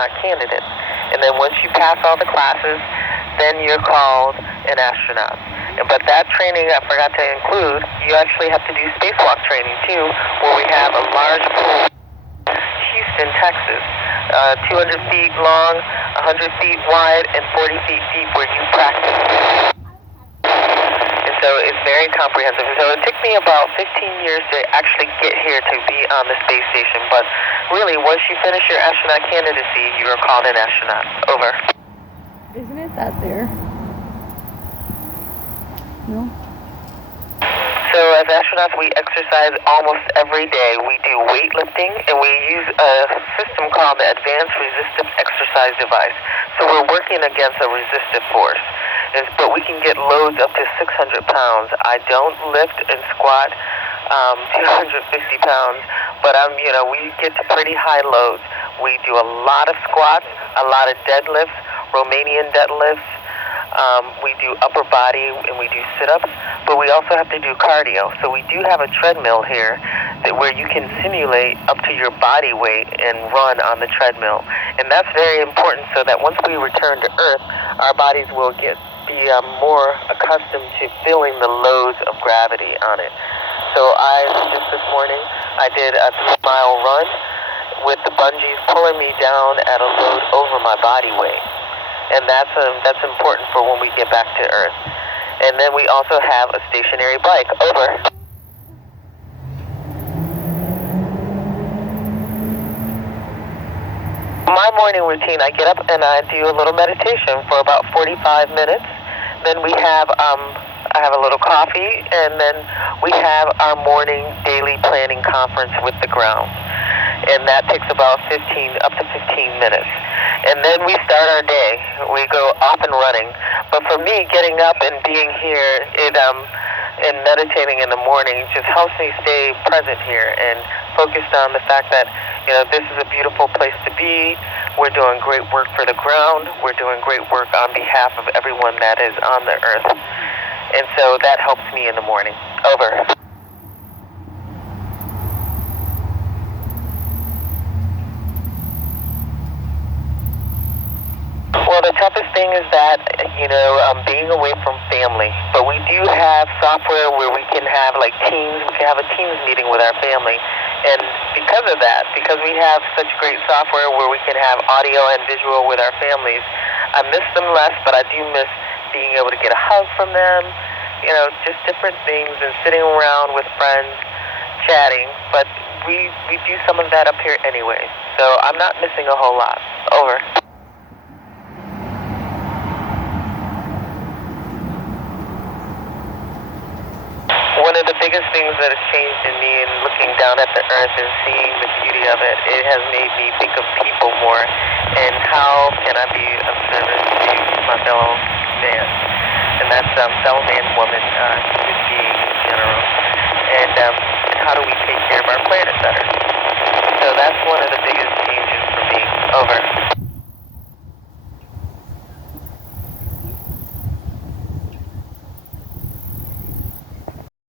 astronaut candidate. And then once you pass all the classes, then you're called an astronaut. But that training I forgot to include, you actually have to do spacewalk training too, where we have a large pool in Houston, Texas, 200 feet long, 100 feet wide, and 40 feet deep where you practice. And so it's very comprehensive. So it took me about 15 years to actually get here to be on the space station. But really, once you finish your astronaut candidacy, you are called an astronaut. Over. Isn't it that there? No? So as astronauts, we exercise almost every day. We do weightlifting, and we use a system called the Advanced Resistive Exercise Device. So we're working against a resistive force. But we can get loads up to 600 pounds. I don't lift and squat 250 pounds, but we get to pretty high loads. We do a lot of squats, a lot of deadlifts, Romanian deadlifts. We do upper body and we do sit-ups, but we also have to do cardio. So we do have a treadmill here where you can simulate up to your body weight and run on the treadmill. And that's very important so that once we return to Earth, our bodies will be more accustomed to feeling the loads of gravity on it. So just this morning, I did a 3-mile run with the bungees pulling me down at a load over my body weight. And that's important for when we get back to Earth. And then we also have a stationary bike. Over. My morning routine, I get up and I do a little meditation for about 45 minutes. Then we have, I have a little coffee, and then we have our morning daily planning conference with the ground. And that takes about up to 15 minutes. And then we start our day. We go off and running. But for me, getting up and being here and meditating in the morning just helps me stay present here and focused on the fact that, this is a beautiful place to be. We're doing great work for the ground. We're doing great work on behalf of everyone that is on the earth. And so that helps me in the morning. Over. Well, the toughest thing is that, being away from family. But we do have software where we can have teams. We can have a Teams meeting with our family. And because of that, because we have such great software where we can have audio and visual with our families, I miss them less, but I do miss being able to get a hug from them, just different things and sitting around with friends, chatting. But we do some of that up here anyway. So I'm not missing a whole lot. Over. One of the biggest things that has changed in me in looking down at the earth and seeing the beauty of it, it has made me think of people more and how can I be of service to my fellow man. And that's fellow man, woman, human being in general. And how do we take care of our planet better? So that's one of the